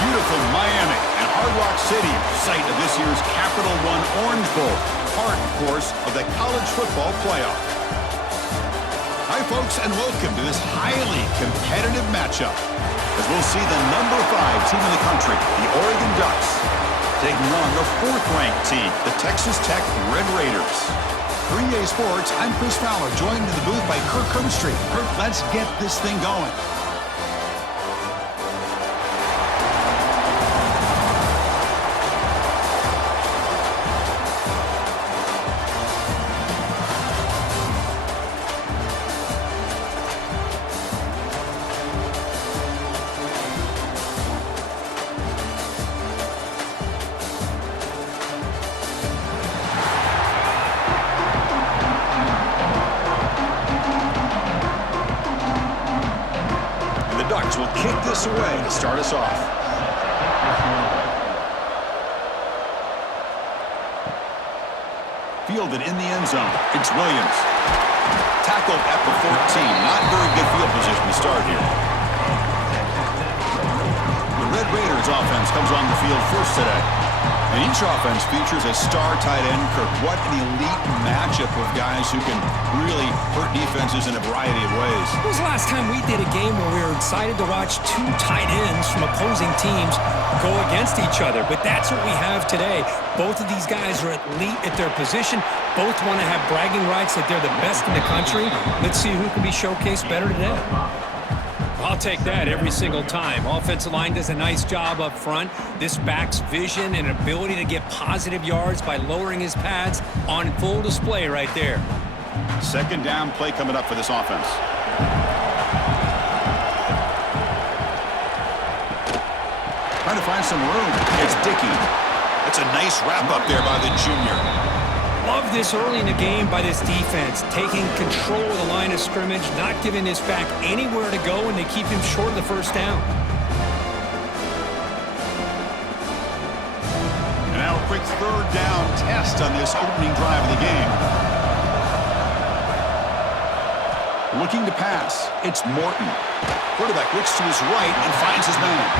Beautiful Miami and Hard Rock City, site of this year's Capital One Orange Bowl, part, of course, of the college football playoff. Hi, folks, and welcome to this highly competitive matchup, as we'll see the number 5 team in the country, the Oregon Ducks, taking on the 4th-ranked team, the Texas Tech Red Raiders. For EA Sports, I'm Chris Fowler, joined in the booth by Kirk Herbstreit. Kirk, let's get this thing going. Will kick this away to start us off. Fielded in the end zone. It's Williams. Tackled at the 14. Not very good field position to start here. The Red Raiders offense comes on the field first today. And each offense features a star tight end. Kirk, what an elite matchup of guys who can really hurt defenses in a variety of ways. When was the last time we did a game where we were excited to watch 2 tight ends from opposing teams go against each other? But that's what we have today. Both of these guys are elite at their position. Both want to have bragging rights that they're the best in the country. Let's see who can be showcased better today. I'll take that every single time. Offensive line does a nice job up front. This back's vision and ability to get positive yards by lowering his pads on full display right there. Second down play coming up for this offense. Trying to find some room. It's Dickey. It's a nice wrap up there by the junior. Love this early in the game by this defense, taking control of the line of scrimmage, not giving this back anywhere to go, and they keep him short of the first down. And now a quick third down test on this opening drive of the game. Looking to pass, it's Morton. Quarterback looks to his right and finds his man.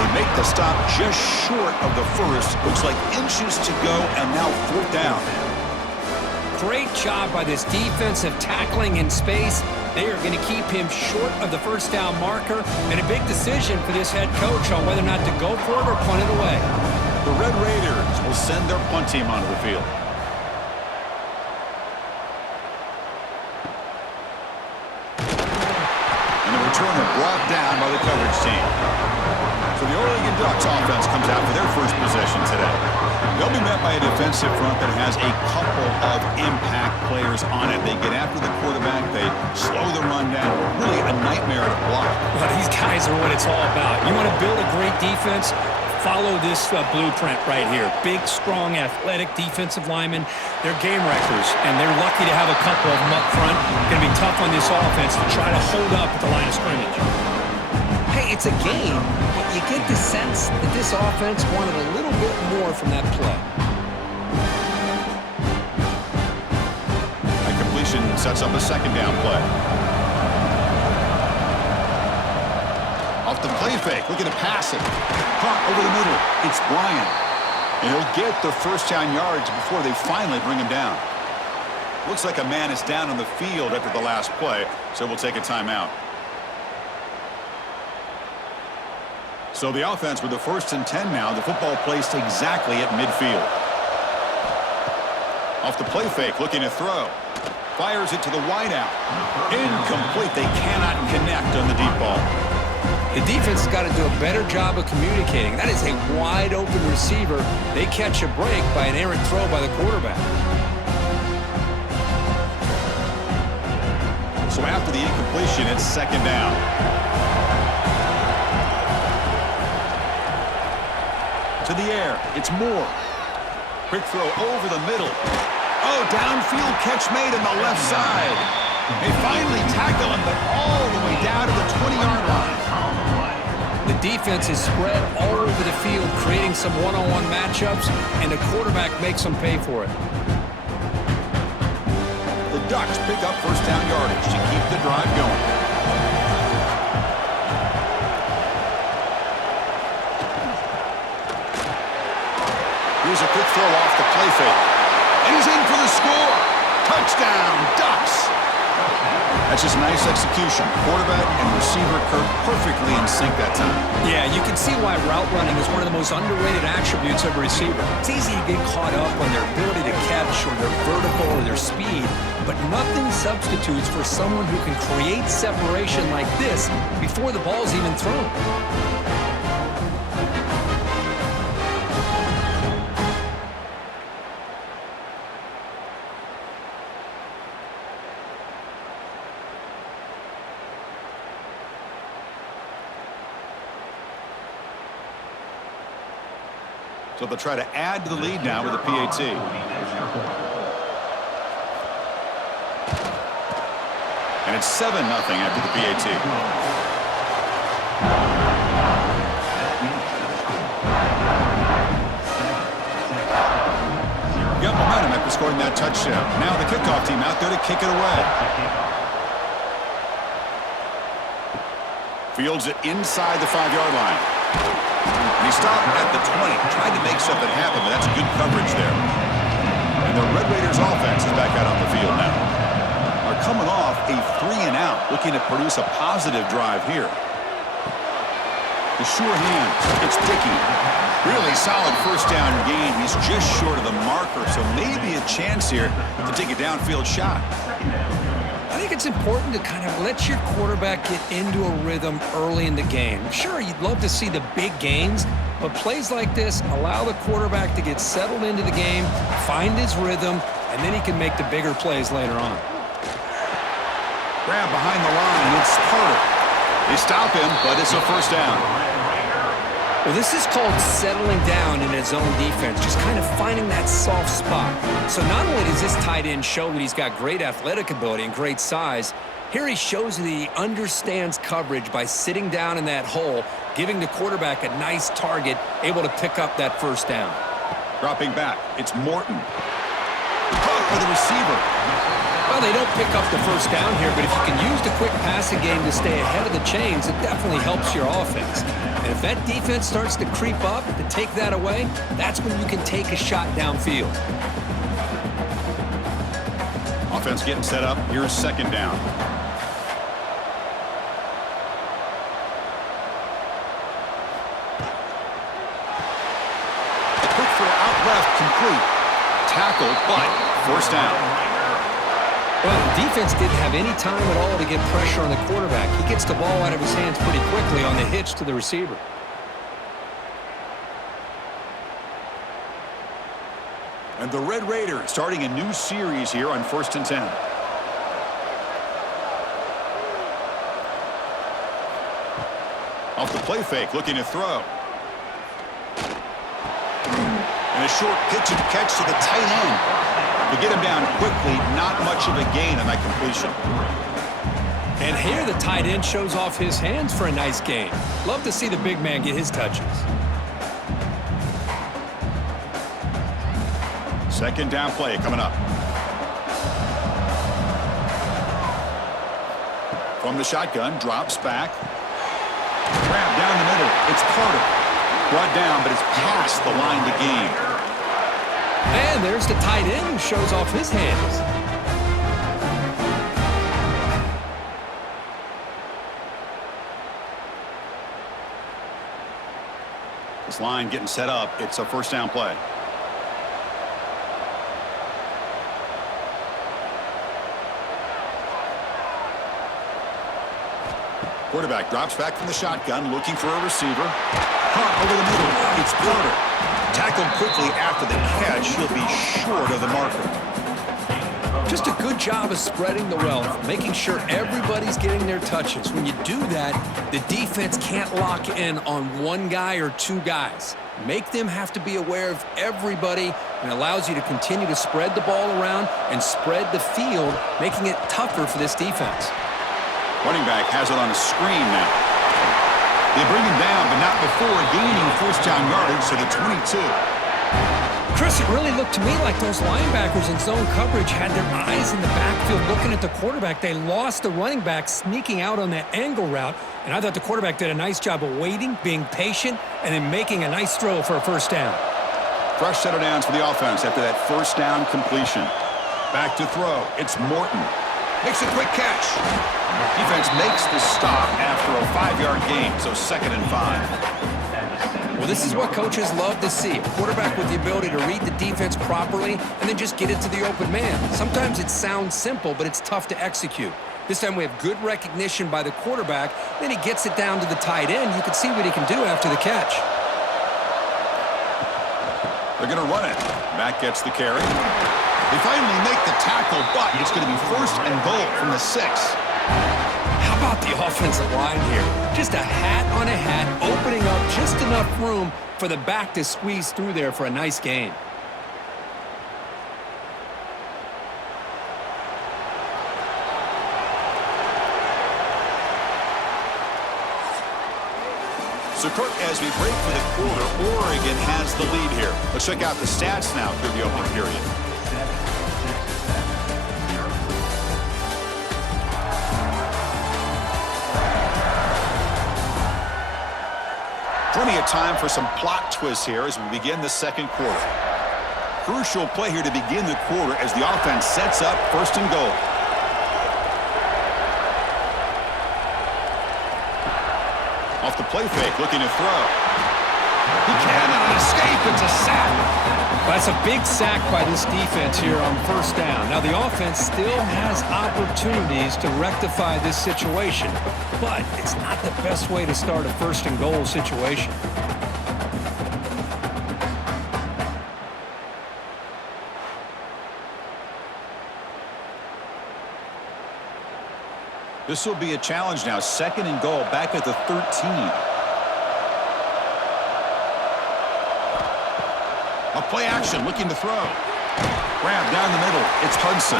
They make the stop just short of the first. Looks like inches to go, and now 4th down. Great job by this defensive tackling in space. They are going to keep him short of the first down marker, and a big decision for this head coach on whether or not to go for it or punt it away. The Red Raiders will send their punt team onto the field. And the returner brought down by the coverage team. So the Oregon Ducks offense comes out for their first possession today. They'll be met by a defensive front that has a couple of impact players on it. They get after the quarterback. They slow the run down. Really a nightmare to block. Well, these guys are what it's all about. You want to build a great defense? Follow this blueprint right here. Big, strong, athletic defensive linemen. They're game wreckers, and they're lucky to have a couple of them up front. Going to be tough on this offense to try to hold up at the line of scrimmage. Hey, it's a game, but you get the sense that this offense wanted a little bit more from that play. A completion sets up a second down play. Off the play fake, looking to pass it. Caught over the middle. It's Bryant. And he'll get the first down yards before they finally bring him down. Looks like a man is down on the field after the last play, so we'll take a timeout. So the offense with the 1st and 10 now. The football placed exactly at midfield. Off the play fake, looking to throw. Fires it to the wideout. Incomplete. They cannot connect on the deep ball. The defense has got to do a better job of communicating. That is a wide-open receiver. They catch a break by an errant throw by the quarterback. So after the incompletion, it's second down. To the air, it's Moore. Quick throw over the middle. Oh, downfield catch made on the left side. They finally tackle him, but all the way down to the 20-yard line. The defense is spread all over the field, creating some one-on-one matchups, and the quarterback makes them pay for it. The Ducks pick up first down yardage to keep the drive going. Here's a quick throw off the play fake. And he's in for the score. Touchdown, Ducks. That's just nice execution. Quarterback and receiver Kirk perfectly in sync that time. Yeah, you can see why route running is one of the most underrated attributes of a receiver. It's easy to get caught up on their ability to catch or their vertical or their speed, but nothing substitutes for someone who can create separation like this before the ball's even thrown. So they'll try to add to the lead now with a PAT. And it's 7-0 after the PAT. Got momentum after scoring that touchdown. Now the kickoff team out there to kick it away. Fields it inside the 5-yard line. And he stopped at the 20, tried to make something happen, but that's good coverage there. And the Red Raiders offense is back out on the field now. Are coming off a 3-and-out, looking to produce a positive drive here. The sure hands, it's Dickey. Really solid first down gain. He's just short of the marker, so maybe a chance here to take a downfield shot. I think it's important to kind of let your quarterback get into a rhythm early in the game. Sure, you'd love to see the big gains, but plays like this allow the quarterback to get settled into the game, find his rhythm, and then he can make the bigger plays later on. Grab behind the line, it's Carter. They stop him, but it's a first down. Well, this is called settling down in his own defense, just kind of finding that soft spot. So not only does this tight end show that he's got great athletic ability and great size, here he shows that he understands coverage by sitting down in that hole, giving the quarterback a nice target, able to pick up that first down. Dropping back, it's Morton. Caught for the receiver. Well, they don't pick up the first down here, but if you can use the quick passing game to stay ahead of the chains, it definitely helps your offense. And if that defense starts to creep up to take that away, that's when you can take a shot downfield. Offense getting set up. Here's second down. A quick throw out left, complete. Tackled, but first down. Well, the defense didn't have any time at all to get pressure on the quarterback. He gets the ball out of his hands pretty quickly on the hitch to the receiver. And the Red Raiders starting a new series here on 1st and 10. Off the play fake, looking to throw. And a short pitch and catch to the tight end. To get him down quickly, not much of a gain on that completion. And here the tight end shows off his hands for a nice gain. Love to see the big man get his touches. Second down play coming up. From the shotgun, drops back. Grab down the middle. It's Carter. Brought down, but it's past the line to gain. And there's the tight end who shows off his hands. This line getting set up. It's a first down play. Quarterback drops back from the shotgun, looking for a receiver. Caught over the middle. It's Carter. Tackled quickly after the catch. He'll be short of the marker. Just a good job of spreading the wealth, making sure everybody's getting their touches. When you do that, the defense can't lock in on one guy or two guys. Make them have to be aware of everybody, and allows you to continue to spread the ball around and spread the field, making it tougher for this defense. Running back has it on a screen now. They bring him down, but not before gaining first down yardage to the 22. Chris, it really looked to me like those linebackers in zone coverage had their eyes in the backfield looking at the quarterback. They lost the running back sneaking out on that angle route, and I thought the quarterback did a nice job of waiting, being patient, and then making a nice throw for a first down. Fresh set of downs for the offense after that first down completion. Back to throw. It's Morton. Makes a quick catch. Defense makes the stop after a 5-yard gain, so 2nd and 5. Well, this is what coaches love to see. A quarterback with the ability to read the defense properly and then just get it to the open man. Sometimes it sounds simple, but it's tough to execute. This time we have good recognition by the quarterback. Then he gets it down to the tight end. You can see what he can do after the catch. They're going to run it. Mack gets the carry. They finally make the tackle, but it's going to be 1st and goal from the 6. How about the offensive line here? Just a hat on a hat, opening up just enough room for the back to squeeze through there for a nice gain. So, Kirk, as we break for the quarter, Oregon has the lead here. Let's check out the stats now through the opening period. Plenty of time for some plot twists here as we begin the second quarter. Crucial play here to begin the quarter as the offense sets up 1st and goal. Off the play fake, looking to throw. He cannot escape. It's a sack. That's a big sack by this defense here on 1st down. Now, the offense still has opportunities to rectify this situation, but it's not the best way to start a 1st and goal situation. This will be a challenge now. 2nd and goal, back at the 13. A play action, looking to throw. Grab down the middle. It's Hudson.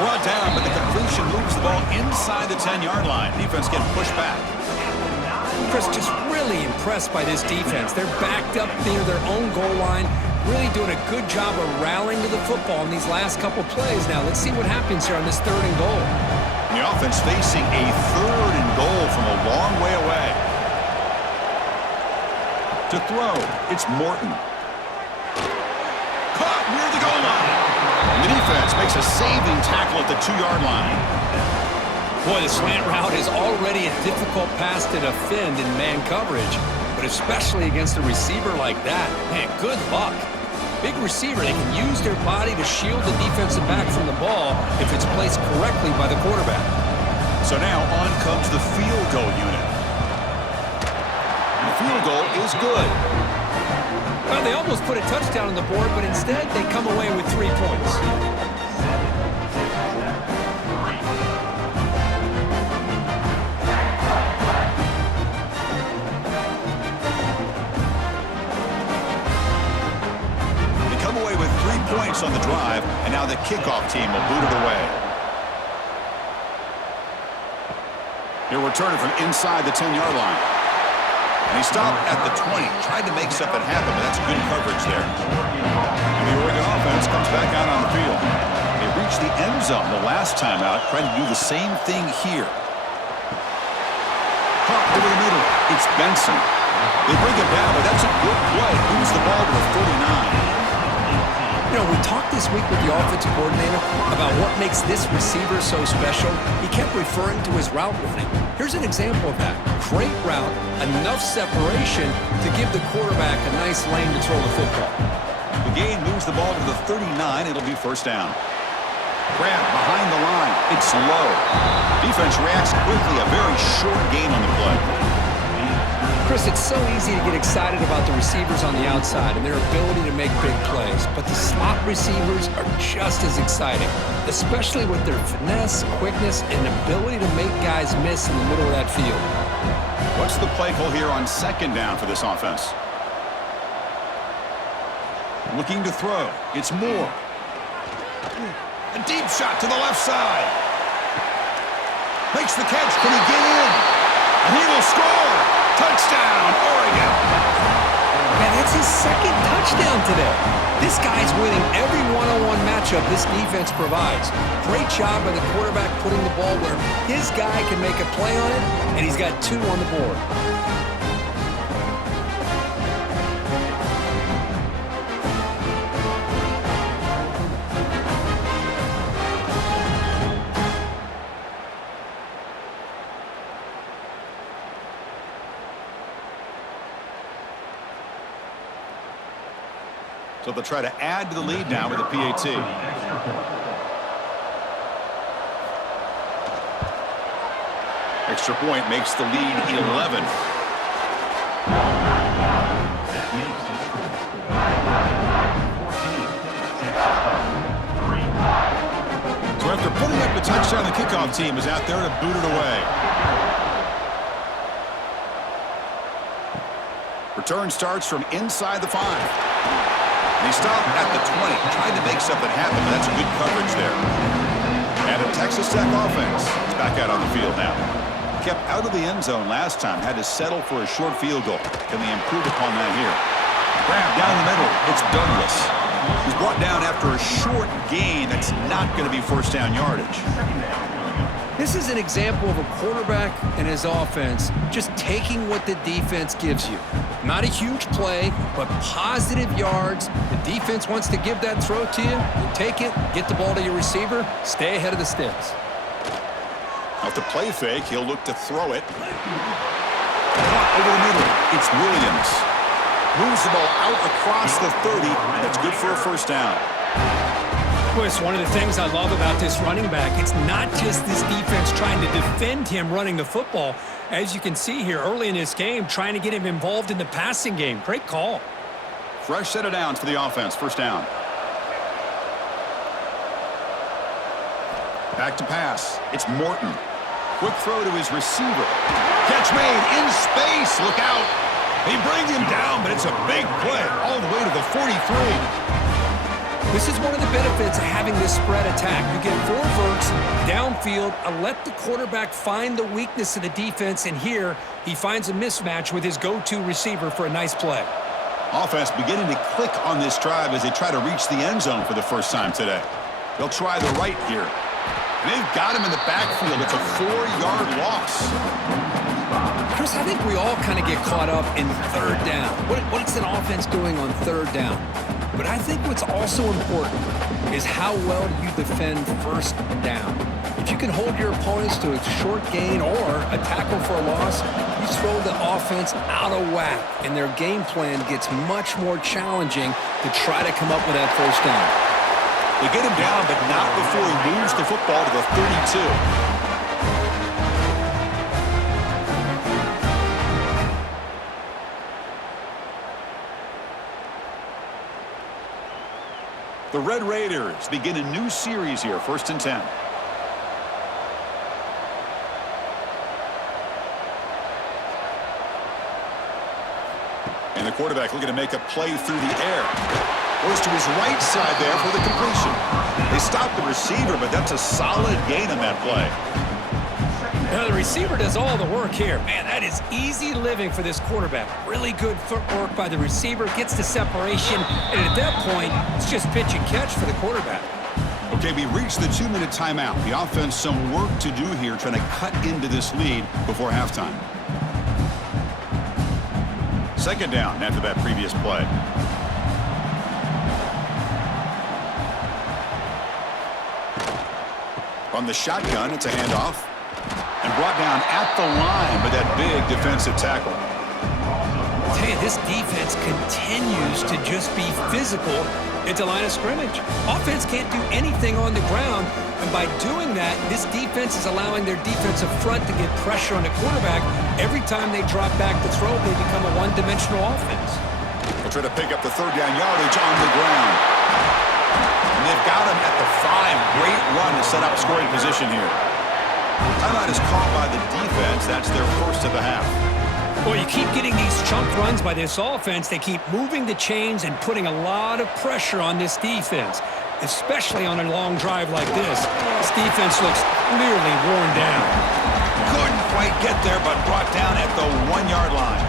Brought down, but the completion moves the ball inside the 10-yard line. Defense getting pushed back. Chris, just really impressed by this defense. They're backed up near their own goal line, really doing a good job of rallying to the football in these last couple plays. Now, let's see what happens here on this 3rd and goal. The offense facing a 3rd and goal from a long way away. To throw, it's Morton. Caught near the goal line. And the defense makes a saving tackle at the 2-yard line. Boy, the slant route is already a difficult pass to defend in man coverage, but especially against a receiver like that. Man, good luck. Big receiver, they can use their body to shield the defensive back from the ball if it's placed correctly by the quarterback. So now on comes the field goal unit. And the field goal is good. Well, they almost put a touchdown on the board, but instead they come away with 3 points. Points on the drive, and now the kickoff team will boot it away. He'll return it from inside the 10-yard line. And he stopped at the 20. Tried to make something happen, but that's good coverage there. And the Oregon offense comes back out on the field. They reached the end zone the last time out, trying to do the same thing here. Caught over the middle. It's Benson. They bring it down, but that's a good play. Moves the ball to the 49. You know, we talked this week with the offensive coordinator about what makes this receiver so special. He kept referring to his route running. Here's an example of that. Great route, enough separation to give the quarterback a nice lane to throw the football. The gain moves the ball to the 39. It'll be 1st down. Grab behind the line. It's low. Defense reacts quickly. A very short gain on the play. Chris, it's so easy to get excited about the receivers on the outside and their ability to make big plays, but the slot receivers are just as exciting, especially with their finesse, quickness, and ability to make guys miss in the middle of that field. What's the play call here on 2nd down for this offense? Looking to throw. It's Moore. A deep shot to the left side. Makes the catch. Can he get in? And he will score. Touchdown, Oregon. Man, that's his 2nd touchdown today. This guy's winning every one-on-one matchup this defense provides. Great job by the quarterback putting the ball where his guy can make a play on it, and he's got 2 on the board. So they'll try to add to the lead now with a PAT. Extra point makes the lead 11. So after putting up the touchdown, the kickoff team is out there to boot it away. Return starts from inside the 5. And he stopped at the 20, trying to make something happen, but that's good coverage there. And a Texas Tech offense is back out on the field now. Kept out of the end zone last time, had to settle for a short field goal. Can they improve upon that here? Grab down the middle, it's Douglas. He's brought down after a short gain that's not going to be first down yardage. This is an example of a quarterback and his offense just taking what the defense gives you. Not a huge play, but positive yards. The defense wants to give that throw to you. You take it, get the ball to your receiver, stay ahead of the sticks. Off the play fake, he'll look to throw it. Over the middle, it's Williams. Moves the ball out across the 30, and that's good for a first down. Boy, it's one of the things I love about this running back. It's not just this defense trying to defend him running the football. As you can see here early in this game, trying to get him involved in the passing game. Great call. Fresh set of downs for the offense. First down. Back to pass. It's Morton. Quick throw to his receiver. Catch made in space. Look out. They bring him down, but it's a big play all the way to the 43. This is one of the benefits of having this spread attack. You get 4 verts downfield, and let the quarterback find the weakness of the defense, and here he finds a mismatch with his go-to receiver for a nice play. Offense beginning to click on this drive as they try to reach the end zone for the first time today. They'll try the right here. And they've got him in the backfield. It's a 4-yard loss. Chris, I think we all kind of get caught up in third down. What's an offense doing on third down? But I think what's also important is how well do you defend first down. If you can hold your opponents to a short gain or a tackle for a loss, you throw the offense out of whack, and their game plan gets much more challenging to try to come up with that first down. They get him down, but not before he moves the football to the 32. The Red Raiders begin a new series here, 1st and 10. And the quarterback looking to make a play through the air. Goes to his right side there for the completion. They stop the receiver, but that's a solid gain on that play. Now the receiver does all the work here. Man, that is easy living for this quarterback. Really good footwork by the receiver, gets the separation, and at that point, it's just pitch and catch for the quarterback. Okay, we reached the 2-minute timeout. The offense some work to do here, trying to cut into this lead before halftime. 2nd down after that previous play. From the shotgun, it's a handoff. And brought down at the line with that big defensive tackle. I'll tell you, this defense continues to just be physical at the line of scrimmage. Offense can't do anything on the ground, and by doing that, this defense is allowing their defensive front to get pressure on the quarterback. Every time they drop back to throw, they become a one-dimensional offense. They'll try to pick up the 3rd down yardage on the ground. And they've got him at the 5. Great run to set up scoring position here. Timeout is called by the defense. That's their first of the half. Well, you keep getting these chunk runs by this offense. They keep moving the chains and putting a lot of pressure on this defense, especially on a long drive like this. This defense looks clearly worn down. Couldn't quite get there, but brought down at the 1-yard line.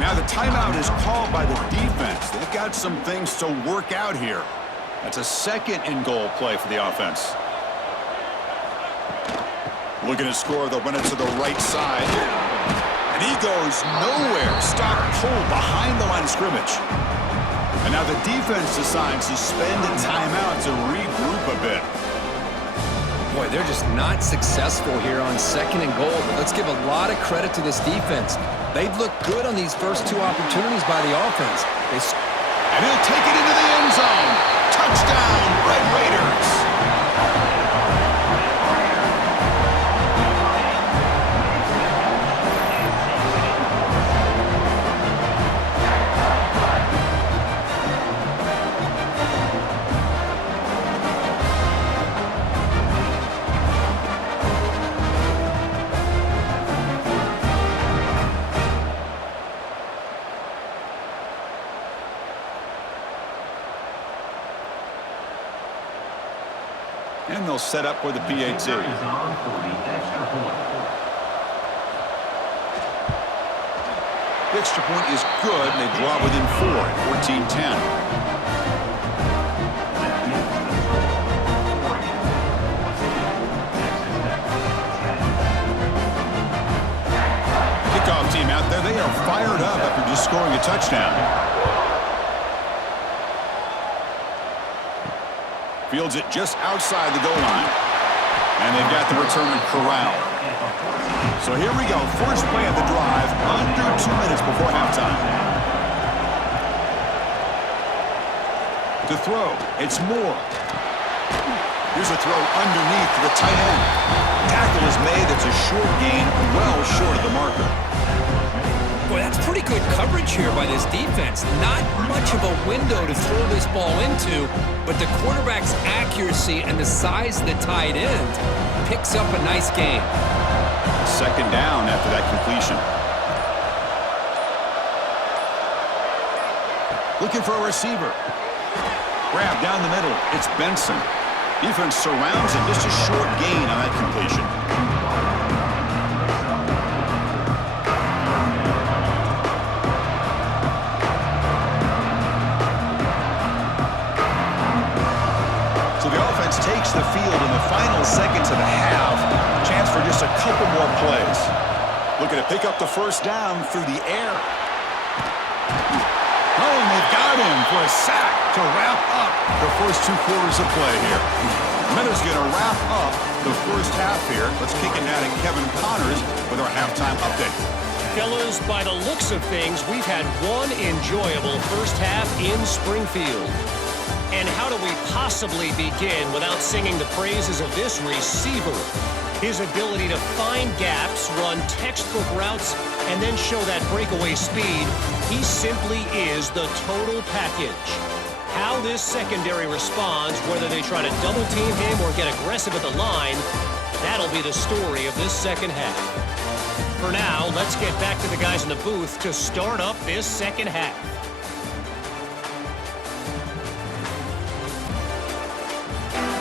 Now the timeout is called by the defense. They've got some things to work out here. That's a 2nd and goal play for the offense. Looking to score, they'll run it to the right side. And he goes nowhere. Stopped cold behind the line of scrimmage. And now the defense decides to spend a timeout to regroup a bit. Boy, they're just not successful here on 2nd and goal, but let's give a lot of credit to this defense. They've looked good on these first 2 opportunities by the offense. And And he'll take it into the end zone. Touchdown, Red Raiders. And they'll set up for the PAT. The extra point is good, and they draw within 4 at 14-10. Kickoff team out there, they are fired up after just scoring a touchdown. Fields it just outside the goal line. And they've got the return corralled. So here we go. First play of the drive, under 2 minutes before halftime. To throw, it's Moore. Here's a throw underneath to the tight end. Tackle is made. That's a short gain, well short of the marker. Boy, that's pretty good coverage here by this defense. Not much of a window to throw this ball into, but the quarterback's accuracy and the size of the tight end picks up a nice gain. Second down after that completion. Looking for a receiver. Grab down the middle. It's Benson. Defense surrounds him. Just a short gain on that completion. Takes the field in the final seconds of the half. Chance for just a couple more plays. Looking to pick up the first down through the air. Oh, and they've got him for a sack to wrap up the first 2 quarters of play here. Minutes going to wrap up the first half here. Let's kick it now to Kevin Connors with our halftime update. Fellas, by the looks of things, we've had one enjoyable first half in Springfield. And how do we possibly begin without singing the praises of this receiver? His ability to find gaps, run textbook routes, and then show that breakaway speed. He simply is the total package. How this secondary responds, whether they try to double team him or get aggressive at the line, that'll be the story of this second half. For now, let's get back to the guys in the booth to start up this second half.